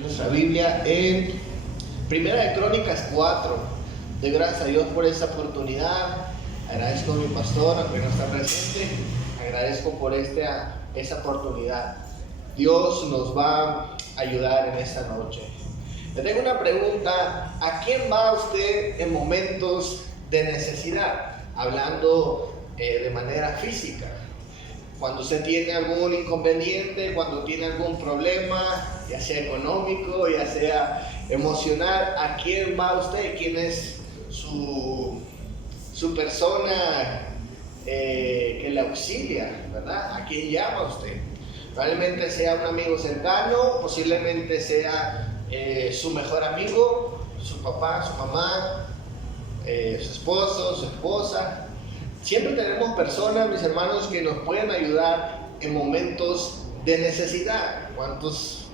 Nuestra Biblia en Primera de Crónicas 4. De gracias a Dios por esta oportunidad. Agradezco a mi pastor, aunque no está presente. Agradezco por esta oportunidad. Dios nos va a ayudar en esta noche. Le tengo una pregunta. ¿A quién va usted en momentos de necesidad? Hablando de manera física. Cuando usted tiene algún inconveniente, cuando tiene algún problema, ya sea económico, ya sea emocional, ¿a quién va usted? ¿Quién es su persona que le auxilia, verdad? ¿A quién llama usted? Probablemente sea un amigo cercano, posiblemente sea su mejor amigo, su papá, su mamá, su esposo, su esposa. Siempre tenemos personas, mis hermanos, que nos pueden ayudar en momentos de necesidad. ¿Cuántos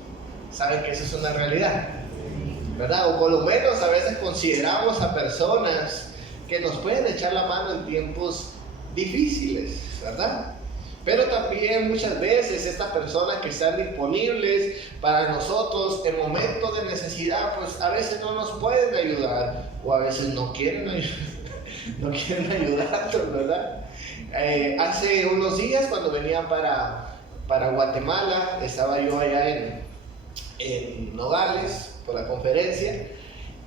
saben que eso es una realidad? ¿Verdad? O por lo menos a veces consideramos a personas que nos pueden echar la mano en tiempos difíciles, ¿verdad? Pero también muchas veces estas personas que están disponibles para nosotros en momentos de necesidad, pues a veces no nos pueden ayudar o a veces no quieren ayudarnos, ¿verdad? Hace unos días cuando venía para Guatemala, estaba yo allá en Nogales por la conferencia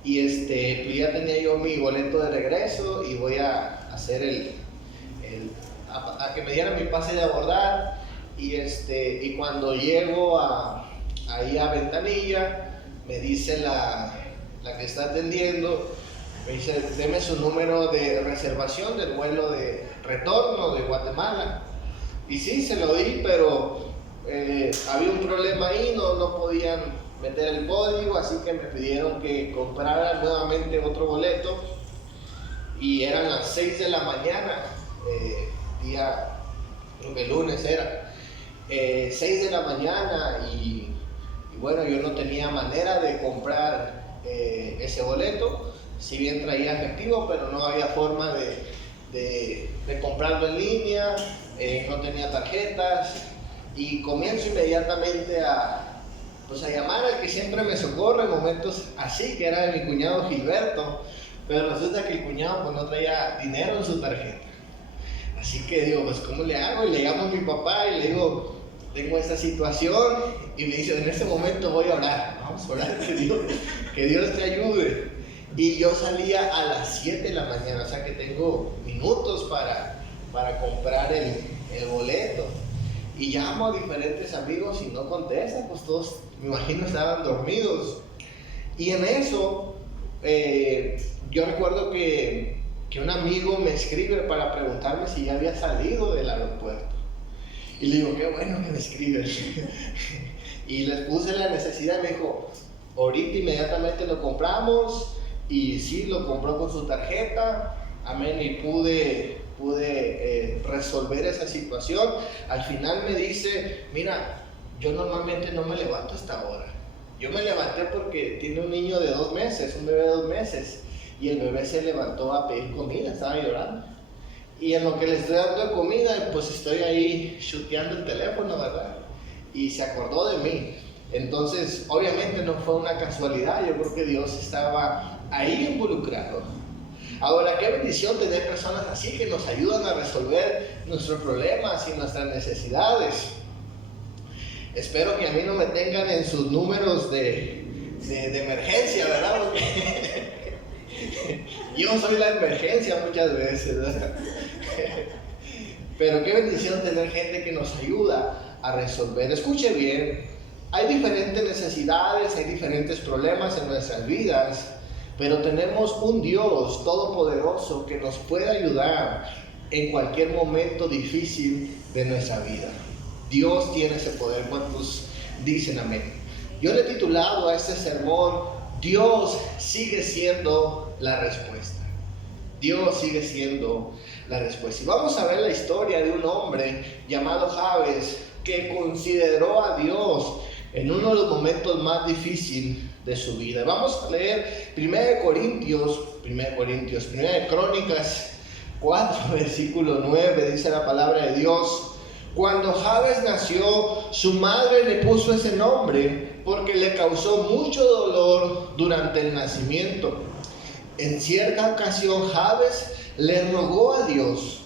y pues ya tenía yo mi boleto de regreso y voy a hacer a que me dieran mi pase de abordar y cuando llego ahí a Ventanilla me dice la que está atendiendo, me dice, deme su número de reservación del vuelo de retorno de Guatemala. Y sí, se lo di, pero había un problema ahí, no podían meter el código, así que me pidieron que comprara nuevamente otro boleto. Y eran las 6 de la mañana, día, creo que lunes era, 6 de la mañana y bueno, yo no tenía manera de comprar ese boleto. Si bien traía efectivo, pero no había forma de comprarlo en línea, no tenía tarjetas y comienzo inmediatamente a llamar al que siempre me socorre en momentos así, que era mi cuñado Gilberto, pero resulta que el cuñado pues no traía dinero en su tarjeta. Así que digo, pues ¿cómo le hago? Y le llamo a mi papá y le digo, tengo esta situación y me dice, en este momento voy a orar, vamos a orar que Dios te ayude. Y yo salía a las 7 de la mañana, o sea que tengo minutos para comprar el boleto. Y llamo a diferentes amigos y no contestan, pues todos, me imagino, estaban dormidos. Y en eso, yo recuerdo que un amigo me escribe para preguntarme si ya había salido del aeropuerto. Y le digo, qué bueno que me escribes. Y les puse la necesidad, me dijo, ahorita inmediatamente lo compramos. Y sí, lo compró con su tarjeta, amén, y pude resolver esa situación. Al final me dice, mira, yo normalmente no me levanto a esta hora. Yo me levanté porque tiene un niño de 2 meses, un bebé de 2 meses, y el bebé se levantó a pedir comida, estaba llorando. Y en lo que le estoy dando de comida, pues estoy ahí chuteando el teléfono, ¿verdad? Y se acordó de mí. Entonces, obviamente no fue una casualidad, yo creo que Dios estaba ahí involucrado. Ahora, qué bendición tener personas así que nos ayudan a resolver nuestros problemas y nuestras necesidades. Espero que a mí no me tengan en sus números de emergencia, ¿verdad? Porque yo soy la emergencia muchas veces, ¿verdad? Pero qué bendición tener gente que nos ayuda a resolver. Escuche bien, hay diferentes necesidades, hay diferentes problemas en nuestras vidas, pero tenemos un Dios todopoderoso que nos puede ayudar en cualquier momento difícil de nuestra vida. Dios tiene ese poder. ¿Cuántos dicen amén? Yo le he titulado a este sermón, Dios sigue siendo la respuesta. Dios sigue siendo la respuesta. Y vamos a ver la historia de un hombre llamado Jabes que consideró a Dios en uno de los momentos más difíciles de su vida. Vamos a leer 1 Crónicas 4, versículo 9, dice la palabra de Dios. Cuando Jabes nació, su madre le puso ese nombre porque le causó mucho dolor durante el nacimiento. En cierta ocasión, Jabes le rogó a Dios,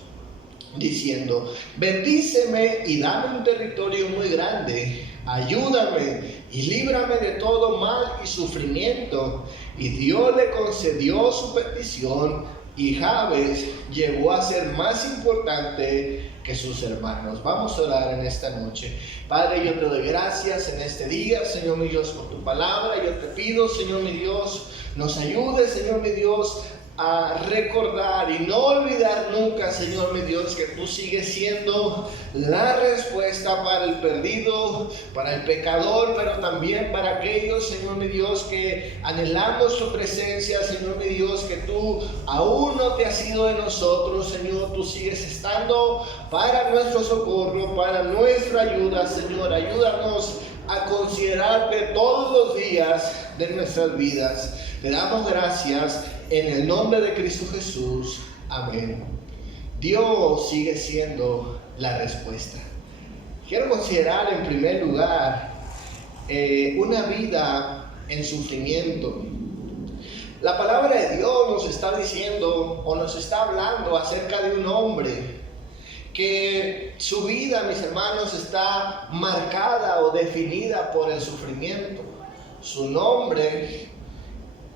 diciendo: bendíceme y dame un territorio muy grande, ayúdame y líbrame de todo mal y sufrimiento. Y Dios le concedió su petición, y Jabes llegó a ser más importante que sus hermanos. Vamos a orar en esta noche. Padre, yo te doy gracias en este día, Señor mi Dios, por tu palabra. Yo te pido, Señor mi Dios, nos ayude, Señor mi Dios, a recordar y no olvidar nunca, Señor mi Dios, que tú sigues siendo la respuesta para el perdido, para el pecador, pero también para aquellos, Señor mi Dios, que anhelamos tu presencia, Señor mi Dios, que tú aún no te has ido de nosotros, Señor. Tú sigues estando para nuestro socorro, para nuestra ayuda, Señor. Ayúdanos a considerarte todos los días de nuestras vidas. Te damos gracias en el nombre de Cristo Jesús. Amén. Dios sigue siendo la respuesta. Quiero considerar en primer lugar una vida en sufrimiento. La palabra de Dios nos está diciendo o nos está hablando acerca de un hombre que su vida, mis hermanos, está marcada o definida por el sufrimiento. Su nombre,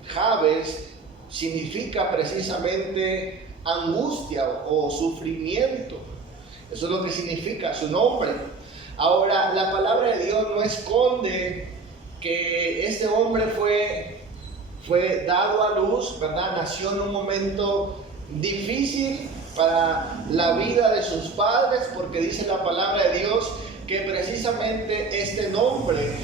Jabes, significa precisamente angustia o sufrimiento. Eso es lo que significa su nombre. Ahora, la palabra de Dios no esconde que este hombre fue dado a luz, ¿verdad? Nació en un momento difícil para la vida de sus padres, porque dice la palabra de Dios que precisamente este nombre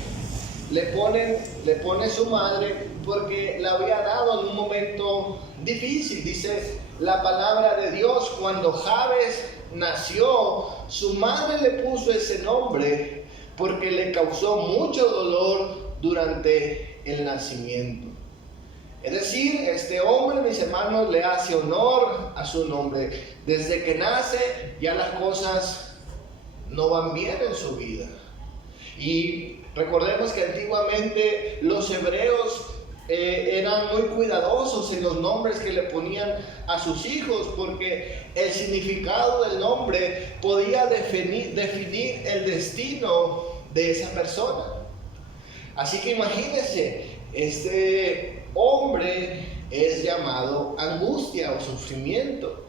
le pone su madre porque la había dado en un momento difícil. Dice la palabra de Dios, cuando Jabes nació, su madre le puso ese nombre porque le causó mucho dolor durante el nacimiento. Es decir, este hombre, mis hermanos, le hace honor a su nombre. Desde que nace ya las cosas no van bien en su vida. Y recordemos que antiguamente los hebreos eran muy cuidadosos en los nombres que le ponían a sus hijos, porque el significado del nombre podía definir el destino de esa persona. Así que imagínense, este hombre es llamado angustia o sufrimiento.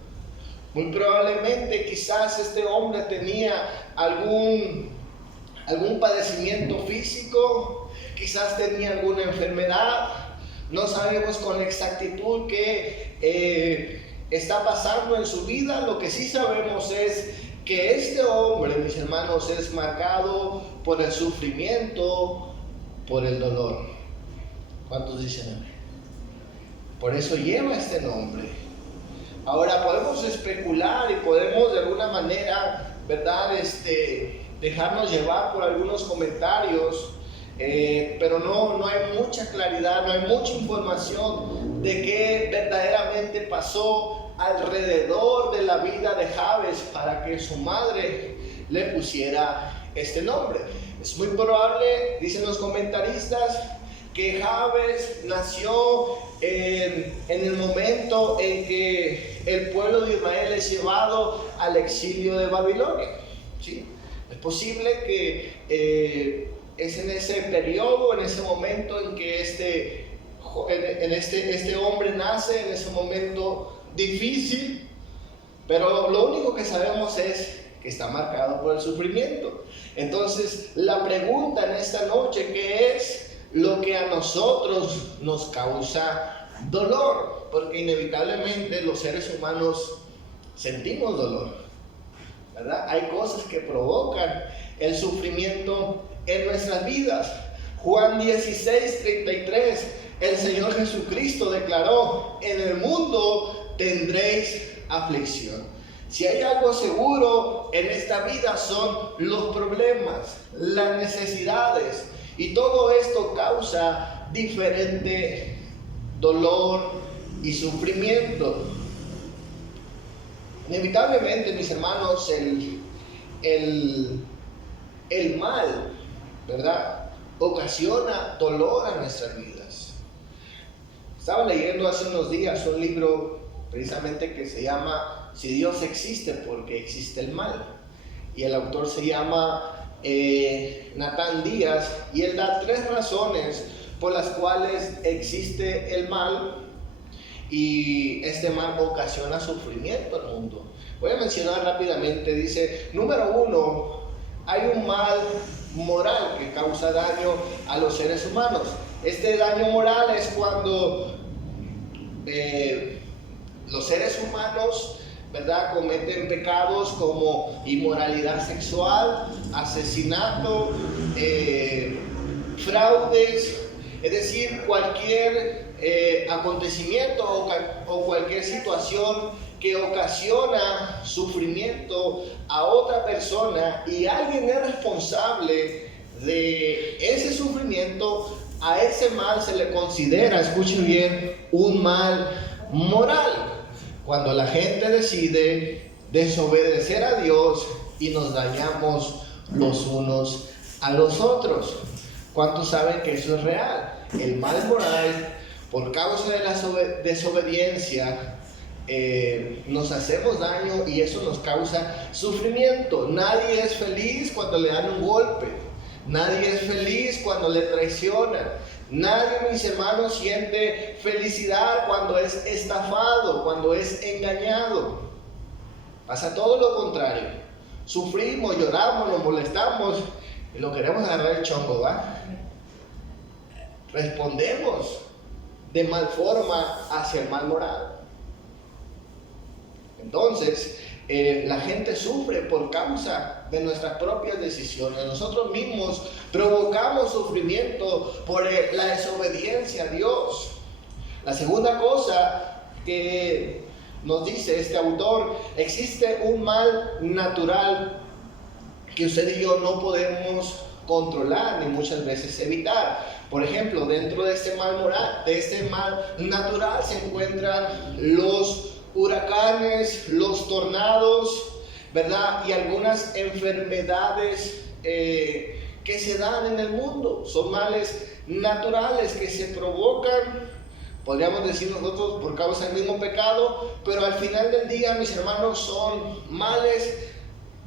Muy probablemente quizás este hombre tenía algún padecimiento físico, quizás tenía alguna enfermedad. No sabemos con exactitud qué está pasando en su vida. Lo que sí sabemos es que este hombre, mis hermanos, es marcado por el sufrimiento, por el dolor. ¿Cuántos dicen amén? Por eso lleva este nombre. Ahora podemos especular y podemos de alguna manera, ¿verdad?, dejarnos llevar por algunos comentarios, pero no hay mucha claridad, no hay mucha información de qué verdaderamente pasó alrededor de la vida de Jabes para que su madre le pusiera este nombre. Es muy probable, dicen los comentaristas, que Jabes nació en el momento en que el pueblo de Israel es llevado al exilio de Babilonia, ¿sí? Es posible que es en ese periodo, en ese momento en que este hombre nace, en ese momento difícil, pero lo único que sabemos es que está marcado por el sufrimiento. Entonces, la pregunta en esta noche, ¿qué es lo que a nosotros nos causa dolor? Porque inevitablemente los seres humanos sentimos dolor, ¿verdad? Hay cosas que provocan el sufrimiento en nuestras vidas. Juan 16:33, el Señor Jesucristo declaró: en el mundo tendréis aflicción. Si hay algo seguro en esta vida son los problemas, las necesidades, y todo esto causa diferente dolor y sufrimiento. Inevitablemente, mis hermanos, el mal, ¿verdad?, ocasiona dolor a nuestras vidas. Estaba leyendo hace unos días un libro precisamente que se llama Si Dios existe, porque existe el mal. Y el autor se llama Natán Díaz, y él da 3 razones por las cuales existe el mal, y este mal ocasiona sufrimiento al mundo. Voy a mencionar rápidamente. Dice, número 1, hay un mal moral que causa daño a los seres humanos. Este daño moral es cuando los seres humanos, ¿verdad?, cometen pecados como inmoralidad sexual, asesinato, fraudes, es decir, cualquier acontecimiento o cualquier situación que ocasiona sufrimiento a otra persona, y alguien es responsable de ese sufrimiento. A ese mal se le considera, escuchen bien, un mal moral. Cuando la gente decide desobedecer a Dios y nos dañamos los unos a los otros. ¿Cuántos saben que eso es real? El mal moral, por causa de la desobediencia, nos hacemos daño y eso nos causa sufrimiento. Nadie es feliz cuando le dan un golpe. Nadie es feliz cuando le traicionan. Nadie, mis hermanos, siente felicidad cuando es estafado, cuando es engañado. Pasa todo lo contrario. Sufrimos, lloramos, nos molestamos y lo queremos agarrar el chongo, ¿va? Respondemos de mal forma hacia el mal moral. Entonces, la gente sufre por causa de nuestras propias decisiones. Nosotros mismos provocamos sufrimiento por la desobediencia a Dios. La segunda cosa que nos dice este autor, existe un mal natural que usted y yo no podemos controlar ni muchas veces evitar. Por ejemplo, dentro de este mal moral, de este mal natural, se encuentran los huracanes, los tornados, ¿verdad? Y algunas enfermedades que se dan en el mundo. Son males naturales que se provocan, podríamos decir nosotros, por causa del mismo pecado, pero al final del día, mis hermanos, son males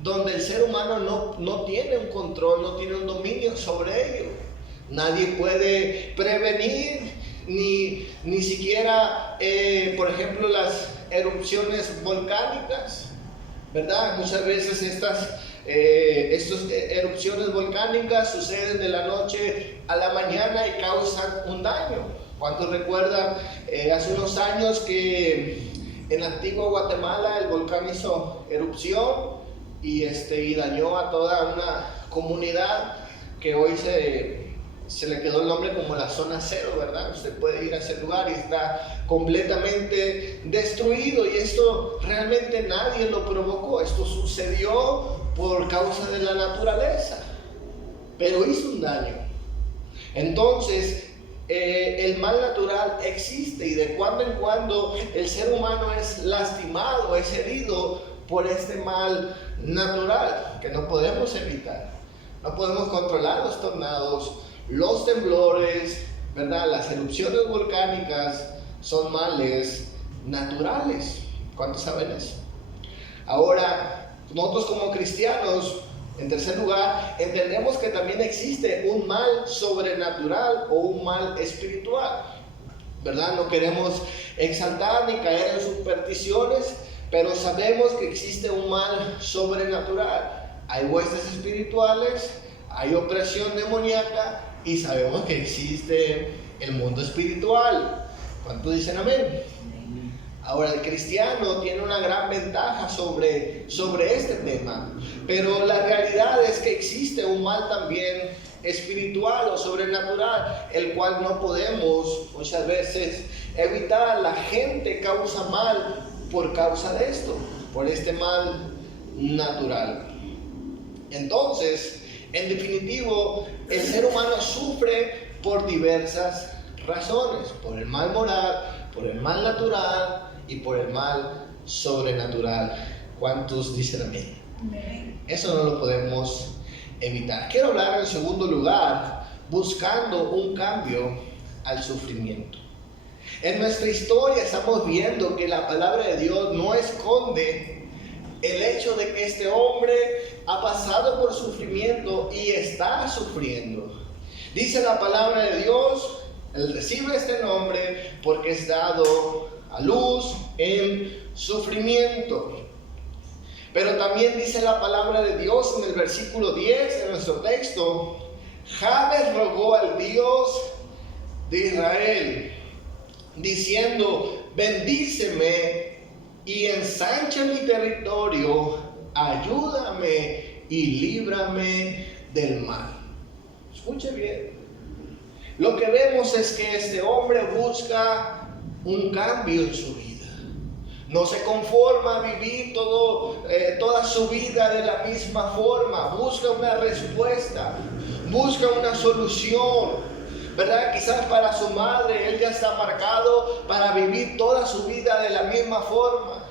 donde el ser humano no tiene un control, no tiene un dominio sobre ello. Nadie puede prevenir, ni siquiera, por ejemplo, las erupciones volcánicas, ¿verdad? Muchas veces estas erupciones volcánicas suceden de la noche a la mañana y causan un daño. ¿Cuántos recuerdan hace unos años que en Antigua Guatemala el volcán hizo erupción y dañó a toda una comunidad que hoy se le quedó el nombre como la zona cero, ¿verdad? Usted puede ir a ese lugar y está completamente destruido, y esto realmente nadie lo provocó. Esto sucedió por causa de la naturaleza, pero hizo un daño. Entonces, el mal natural existe, y de cuando en cuando el ser humano es lastimado, es herido por este mal natural que no podemos evitar. No podemos controlar los tornados, los temblores, ¿verdad? Las erupciones volcánicas son males naturales. ¿Cuántos saben eso? Ahora, nosotros como cristianos, en tercer lugar, entendemos que también existe un mal sobrenatural o un mal espiritual, ¿verdad? No queremos exaltar ni caer en supersticiones, pero sabemos que existe un mal sobrenatural. Hay huestes espirituales, hay opresión demoníaca, y sabemos que existe el mundo espiritual. ¿Cuántos dicen amén? Ahora, el cristiano tiene una gran ventaja sobre este tema, pero la realidad es que existe un mal también espiritual o sobrenatural, el cual no podemos muchas veces evitar. La gente causa mal por causa de esto, por este mal natural. Entonces, en definitivo, el ser humano sufre por diversas razones: por el mal moral, por el mal natural y por el mal sobrenatural. ¿Cuántos dicen amén? Eso no lo podemos evitar. Quiero hablar en segundo lugar buscando un cambio al sufrimiento. En nuestra historia estamos viendo que la palabra de Dios no esconde el hecho de que este hombre ha pasado por sufrimiento y está sufriendo. Dice la palabra de Dios, él recibe este nombre porque es dado a luz en sufrimiento. Pero también dice la palabra de Dios en el versículo 10 de nuestro texto: Jabes rogó al Dios de Israel, diciendo: bendíceme y ensancha mi territorio, ayúdame y líbrame del mal. Escuche bien. Lo que vemos es que este hombre busca un cambio en su vida. No se conforma a vivir toda su vida de la misma forma. Busca una respuesta, busca una solución, ¿verdad? Quizás para su madre, él ya está marcado para vivir toda su vida de la misma forma.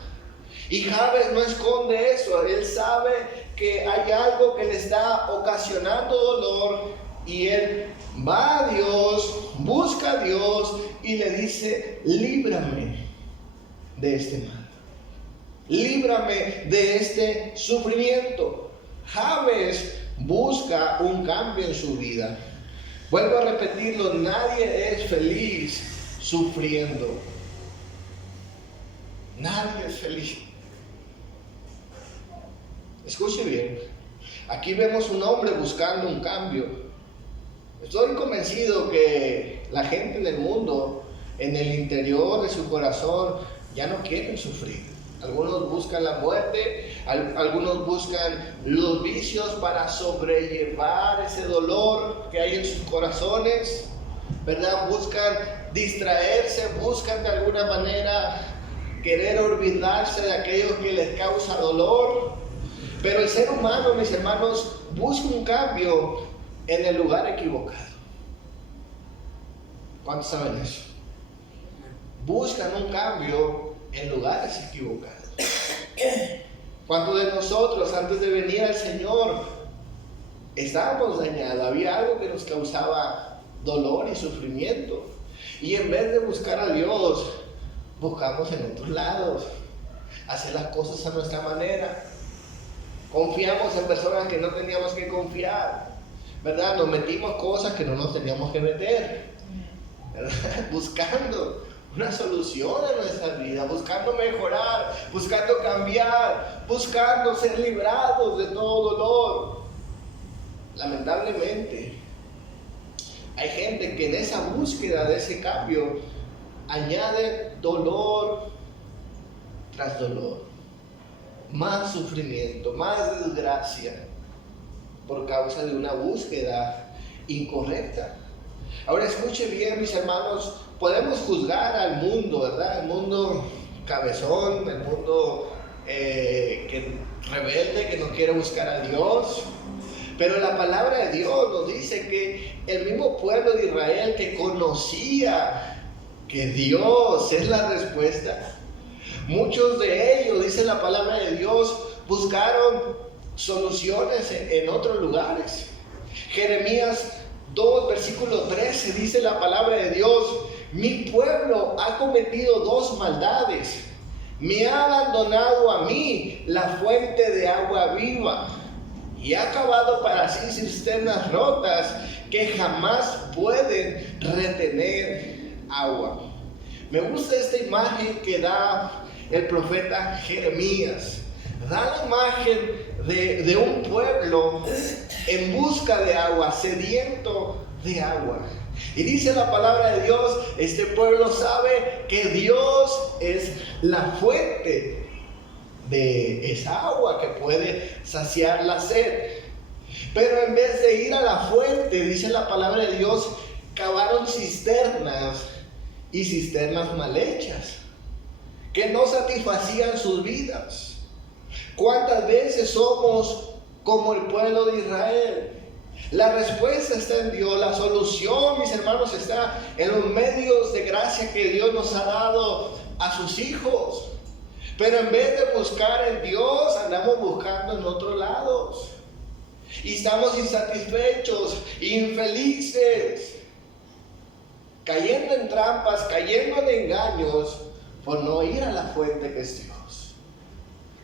Y Jabes no esconde eso. Él sabe que hay algo que le está ocasionando dolor, y él va a Dios, busca a Dios y le dice: líbrame de este mal, líbrame de este sufrimiento. Jabes busca un cambio en su vida. Vuelvo a repetirlo: nadie es feliz sufriendo. Nadie es feliz. Escuche bien. Aquí vemos un hombre buscando un cambio. Estoy convencido que la gente en el mundo, en el interior de su corazón, ya no quieren sufrir. Algunos buscan la muerte, algunos buscan los vicios para sobrellevar ese dolor que hay en sus corazones, ¿verdad? Buscan distraerse, buscan de alguna manera querer olvidarse de aquello que les causa dolor. Pero el ser humano, mis hermanos, busca un cambio en el lugar equivocado. ¿Cuántos saben eso? Buscan un cambio en lugares equivocados. ¿Cuántos de nosotros, antes de venir al Señor, estábamos dañados? Había algo que nos causaba dolor y sufrimiento, y en vez de buscar a Dios, buscamos en otros lados, hacer las cosas a nuestra manera. Confiamos en personas que no teníamos que confiar, ¿verdad? Nos metimos cosas que no nos teníamos que meter, ¿verdad? Buscando una solución a nuestra vida, buscando mejorar, buscando cambiar, buscando ser librados de todo dolor. Lamentablemente, hay gente que en esa búsqueda de ese cambio añade dolor tras dolor, más sufrimiento, más desgracia, por causa de una búsqueda incorrecta. Ahora escuche bien, mis hermanos, podemos juzgar al mundo, ¿verdad? El mundo cabezón, el mundo rebelde, que no quiere buscar a Dios. Pero la palabra de Dios nos dice que el mismo pueblo de Israel, que conocía que Dios es la respuesta, muchos de ellos, dice la palabra de Dios, buscaron soluciones en otros lugares. Jeremías 2, versículo 13, dice la palabra de Dios: mi pueblo ha cometido dos maldades. Me ha abandonado a mí, la fuente de agua viva, y ha cavado para sí cisternas rotas que jamás pueden retener agua. Me gusta esta imagen que da el profeta Jeremías. Da la imagen de un pueblo en busca de agua, sediento de agua. Y dice la palabra de Dios, este pueblo sabe que Dios es la fuente de esa agua que puede saciar la sed. Pero en vez de ir a la fuente, dice la palabra de Dios, cavaron cisternas, y cisternas mal hechas, que no satisfacían sus vidas. ¿Cuántas veces somos como el pueblo de Israel? La respuesta está en Dios, la solución, mis hermanos, está en los medios de gracia que Dios nos ha dado a sus hijos. Pero en vez de buscar en Dios, andamos buscando en otros lados. Y estamos insatisfechos, infelices, cayendo en trampas, cayendo en engaños, por no ir a la fuente que es Dios.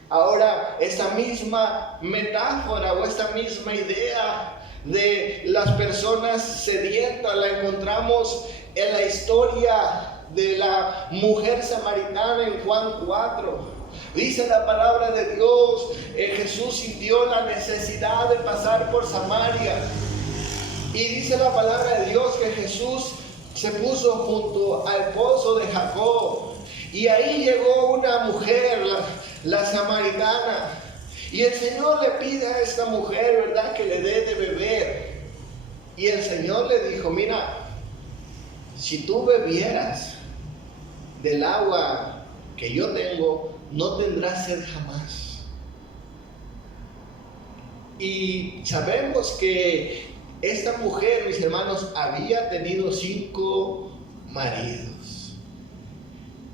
Ahora, esta misma metáfora o esta misma idea de las personas sedientas la encontramos en la historia de la mujer samaritana en Juan 4. Dice la palabra de Dios, Jesús sintió la necesidad de pasar por Samaria. Y dice la palabra de Dios que Jesús se puso junto al pozo de Jacob. Y ahí llegó una mujer, la samaritana. Y el Señor le pide a esta mujer, ¿verdad?, que le dé de beber. Y el Señor le dijo, mira, si tú bebieras del agua que yo tengo, no tendrás sed jamás. Y sabemos que esta mujer, mis hermanos, había tenido 5 maridos.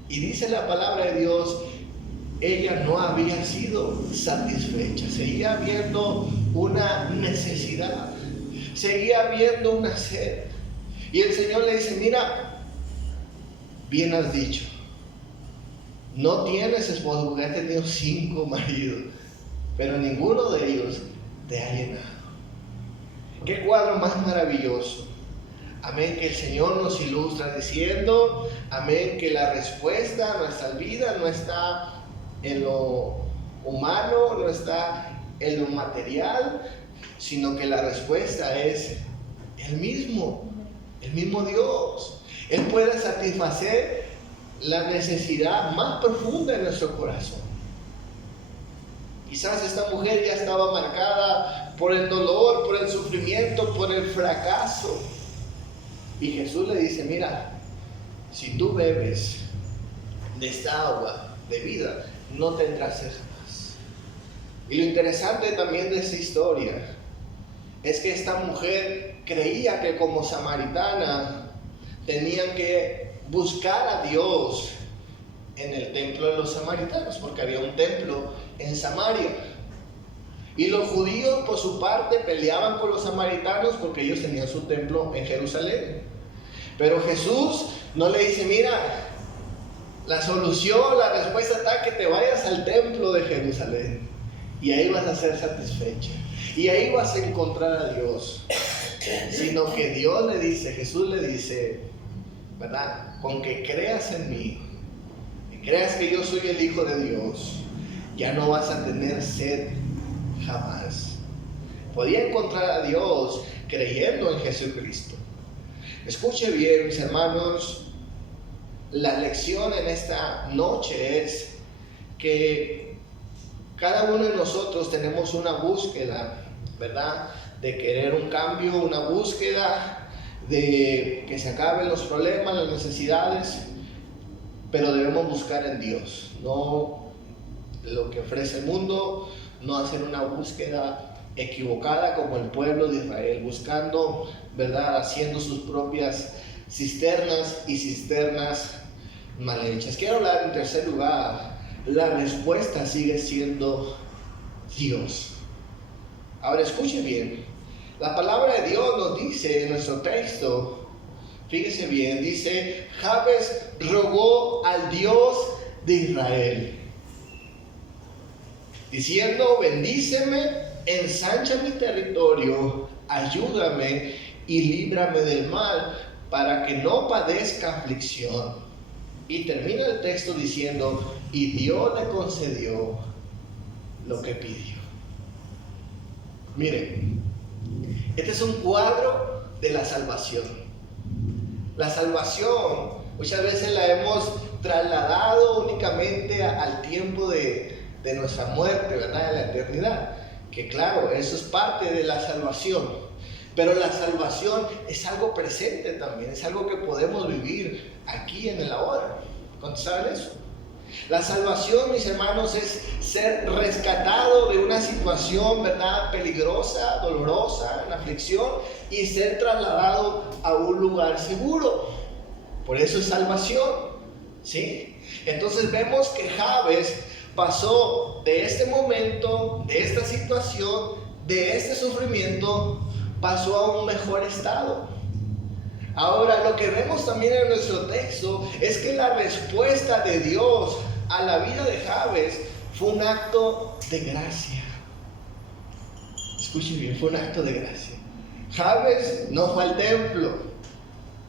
Y dice la palabra de Dios, ella no había sido satisfecha. Seguía habiendo una necesidad. Seguía habiendo una sed. Y el Señor le dice, mira, bien has dicho. No tienes esposo porque has tenido 5 maridos, pero ninguno de ellos te ha llenado. Qué cuadro más maravilloso. Amén, que el Señor nos ilustra diciendo, amén, que la respuesta a nuestra vida no está en lo humano, no está en lo material, sino que la respuesta es el mismo Dios. Él puede satisfacer la necesidad más profunda de nuestro corazón. Quizás esta mujer ya estaba marcada por el dolor, por el sufrimiento, por el fracaso. Y Jesús le dice, mira, si tú bebes de esta agua de vida, no tendrás sed jamás. Y lo interesante también de esta historia es que esta mujer creía que como samaritana tenían que buscar a Dios en el templo de los samaritanos, porque había un templo en Samaria. Y los judíos por su parte peleaban con los samaritanos porque ellos tenían su templo en Jerusalén. Pero Jesús no le dice, mira, la solución, la respuesta está que te vayas al templo de Jerusalén y ahí vas a ser satisfecha y ahí vas a encontrar a Dios. Sino que Dios le dice, Jesús le dice, ¿verdad?, con que creas en mí y creas que yo soy el Hijo de Dios, ya no vas a tener sed jamás. Podía encontrar a Dios creyendo en Jesucristo. Escuche bien, mis hermanos, la lección en esta noche es que cada uno de nosotros tenemos una búsqueda, ¿verdad?, de querer un cambio, una búsqueda de que se acaben los problemas, las necesidades, pero debemos buscar en Dios, no lo que ofrece el mundo, no hacer una búsqueda equivocada como el pueblo de Israel, buscando, ¿verdad?, haciendo sus propias cisternas y cisternas mal hechas. Quiero hablar en tercer lugar, la respuesta sigue siendo Dios. Ahora escuche bien, la palabra de Dios nos dice en nuestro texto, fíjese bien, dice, Jabes rogó al Dios de Israel, diciendo, bendíceme, ensancha mi territorio, ayúdame y líbrame del mal, para que no padezca aflicción. Y termina el texto diciendo, y Dios le concedió lo que pidió. Miren, este es un cuadro de la salvación. La salvación muchas veces la hemos trasladado únicamente al tiempo de nuestra muerte, ¿verdad?, de la eternidad. Que claro, eso es parte de la salvación. Pero la salvación es algo presente también, es algo que podemos vivir aquí en el ahora. ¿Cuántos saben eso? La salvación, mis hermanos, es ser rescatado de una situación, ¿verdad?, peligrosa, dolorosa, en aflicción, y ser trasladado a un lugar seguro. Por eso es salvación, ¿sí? Entonces vemos que Jabes pasó de este momento, de esta situación, de este sufrimiento pasó a un mejor estado. Ahora, lo que vemos también en nuestro texto es que la respuesta de Dios a la vida de Jabes fue un acto de gracia. Escuchen bien, fue un acto de gracia. Jabes no fue al templo.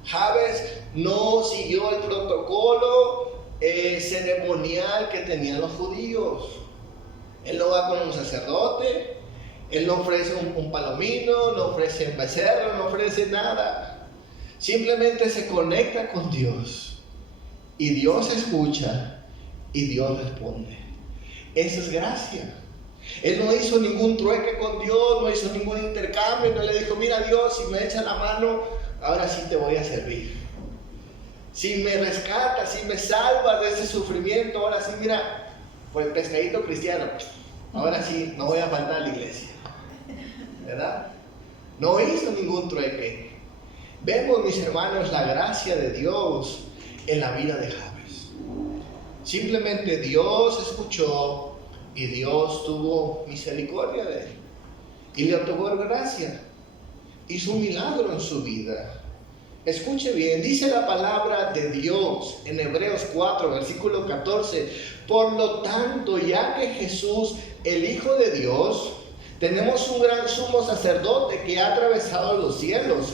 Jabes no siguió el protocolo ceremonial que tenían los judíos. Él no va con un sacerdote, él no ofrece un palomino, no ofrece un becerro, no ofrece nada. Simplemente se conecta con Dios y Dios escucha y Dios responde. Eso es gracia. Él no hizo ningún trueque con Dios, no hizo ningún intercambio, no le dijo, mira Dios, si me echas la mano, ahora sí te voy a servir. Si me rescatas, si me salvas de ese sufrimiento, ahora sí, mira, pues pescadito cristiano, ahora sí, no voy a faltar a la iglesia. ¿Verdad? No hizo ningún trueque. Vemos, mis hermanos, la gracia de Dios en la vida de Jabes. Simplemente Dios escuchó y Dios tuvo misericordia de él y le otorgó gracia. Hizo un milagro en su vida. Escuche bien, dice la palabra de Dios en Hebreos 4, versículo 14. Por lo tanto, ya que Jesús, el Hijo de Dios, tenemos un gran sumo sacerdote que ha atravesado los cielos,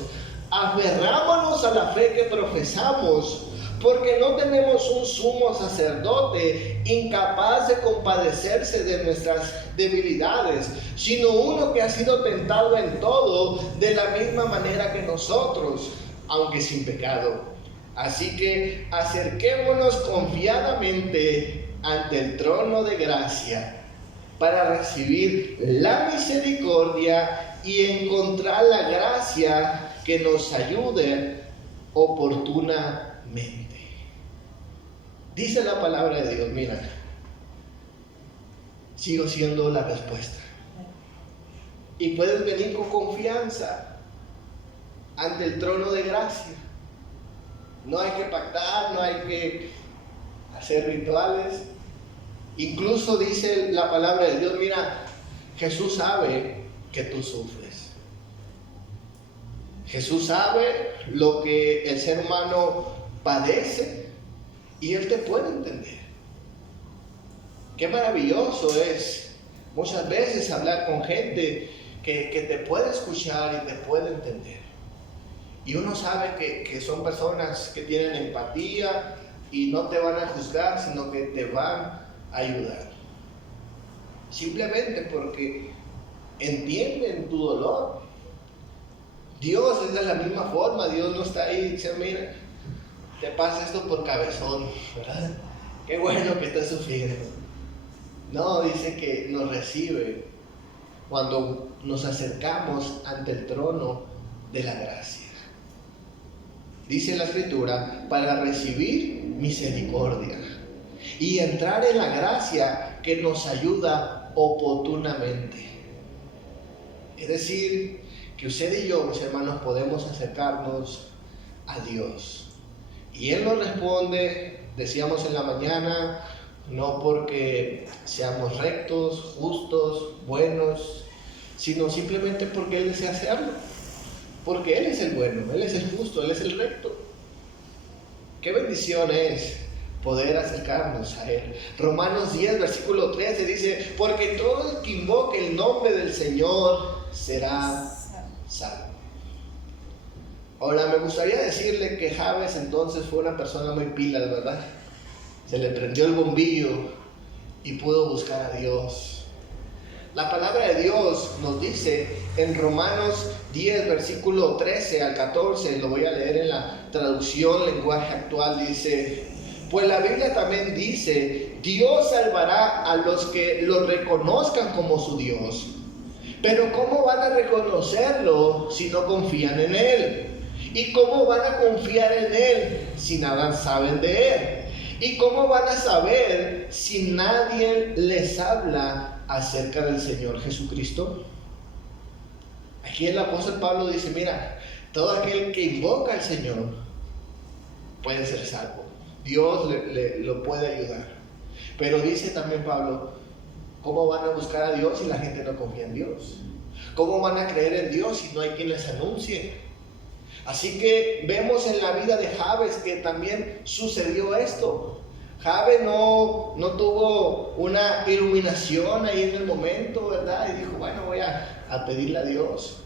aferrámonos a la fe que profesamos, porque no tenemos un sumo sacerdote incapaz de compadecerse de nuestras debilidades, sino uno que ha sido tentado en todo de la misma manera que nosotros, aunque sin pecado. Así que acerquémonos confiadamente ante el trono de gracia para recibir la misericordia y encontrar la gracia que nos ayude oportunamente. Dice la palabra de Dios, mira, sigo siendo la respuesta. Y puedes venir con confianza ante el trono de gracia. No hay que pactar, no hay que hacer rituales. Incluso dice la palabra de Dios, mira, Jesús sabe que tú sufres. Jesús sabe lo que el ser humano padece y Él te puede entender. Qué maravilloso es muchas veces hablar con gente que te puede escuchar y te puede entender. Y uno sabe que son personas que tienen empatía y no te van a juzgar, sino que te van a ayudar. Simplemente porque entienden tu dolor. Dios es de la misma forma. Dios no está ahí y dice, mira, te pasa esto por cabezón, ¿verdad? Qué bueno que estás sufriendo. No, dice que nos recibe cuando nos acercamos ante el trono de la gracia. Dice la Escritura, para recibir misericordia y entrar en la gracia que nos ayuda oportunamente. Es decir, que usted y yo, mis hermanos, podemos acercarnos a Dios. Y Él nos responde, decíamos en la mañana, no porque seamos rectos, justos, buenos, sino simplemente porque Él desea hacerlo. Porque Él es el bueno, Él es el justo, Él es el recto. Qué bendición es poder acercarnos a Él. Romanos 10, versículo 13 dice, porque todo el que invoque el nombre del Señor será salvo. Ahora, me gustaría decirle que Jabes entonces fue una persona muy pila, ¿verdad? Se le prendió el bombillo y pudo buscar a Dios. La palabra de Dios nos dice en Romanos 10, versículo 13 al 14, lo voy a leer en la traducción lenguaje actual, dice, pues la Biblia también dice, Dios salvará a los que lo reconozcan como su Dios. Pero ¿cómo van a reconocerlo si no confían en Él? ¿Y cómo van a confiar en Él si nada saben de Él? ¿Y cómo van a saber si nadie les habla acerca del Señor Jesucristo? Aquí el apóstol Pablo dice, mira, todo aquel que invoca al Señor puede ser salvo. Dios lo puede ayudar. Pero dice también Pablo, ¿cómo van a buscar a Dios si la gente no confía en Dios? ¿Cómo van a creer en Dios si no hay quien les anuncie? Así que vemos en la vida de Jabes que también sucedió esto. Jabes no tuvo una iluminación ahí en el momento, ¿verdad? Y dijo, bueno, voy a pedirle a Dios.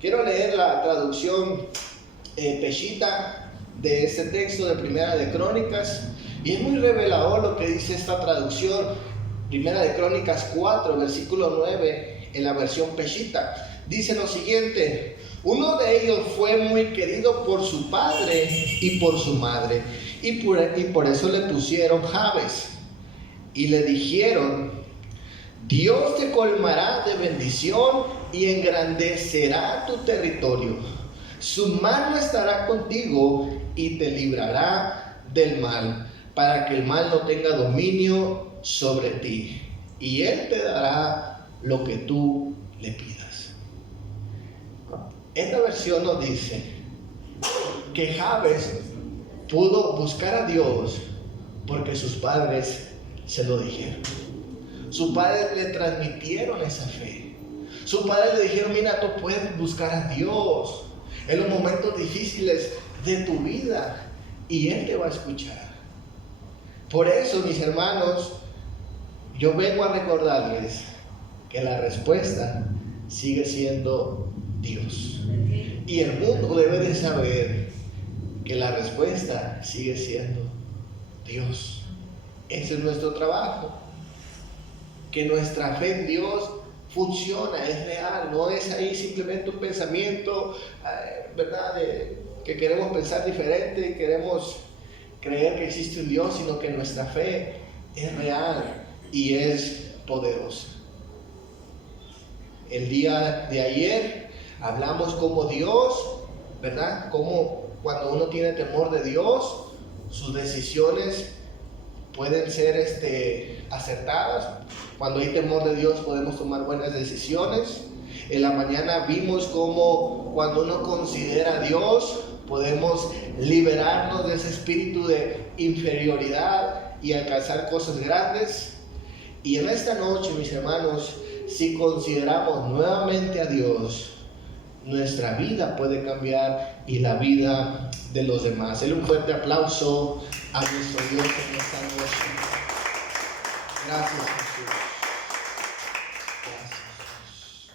Quiero leer la traducción Peshitta de este texto de Primera de Crónicas. Y es muy revelador lo que dice esta traducción. Primera de Crónicas 4, versículo 9, en la versión Peshitta. Dice lo siguiente: uno de ellos fue muy querido por su padre y por su madre, y por eso le pusieron Jabes. Y le dijeron: Dios te colmará de bendición y engrandecerá tu territorio. Su mano estará contigo y te librará del mal, para que el mal no tenga dominio sobre ti. Y Él te dará lo que tú le pidas. Esta versión nos dice que Jabes pudo buscar a Dios porque sus padres se lo dijeron. Sus padres le transmitieron esa fe. Sus padres le dijeron: mira, tú puedes buscar a Dios en los momentos difíciles de tu vida y Él te va a escuchar. Por eso, mis hermanos, yo vengo a recordarles que la respuesta sigue siendo Dios. Y el mundo debe de saber que la respuesta sigue siendo Dios. Ese es nuestro trabajo. Que nuestra fe en Dios funciona, es real, no es ahí simplemente un pensamiento, ¿verdad? Que queremos pensar diferente y queremos creer que existe un Dios, sino que nuestra fe es real y es poderosa. El día de ayer hablamos como Dios, ¿verdad? Como cuando uno tiene temor de Dios, sus decisiones pueden ser acertadas. Cuando hay temor de Dios podemos tomar buenas decisiones. En la mañana vimos cómo cuando uno considera a Dios podemos liberarnos de ese espíritu de inferioridad y alcanzar cosas grandes. Y en esta noche, mis hermanos, si consideramos nuevamente a Dios, nuestra vida puede cambiar y la vida de los demás. Denle un fuerte aplauso a nuestro Dios en esta noche. Gracias, Jesús.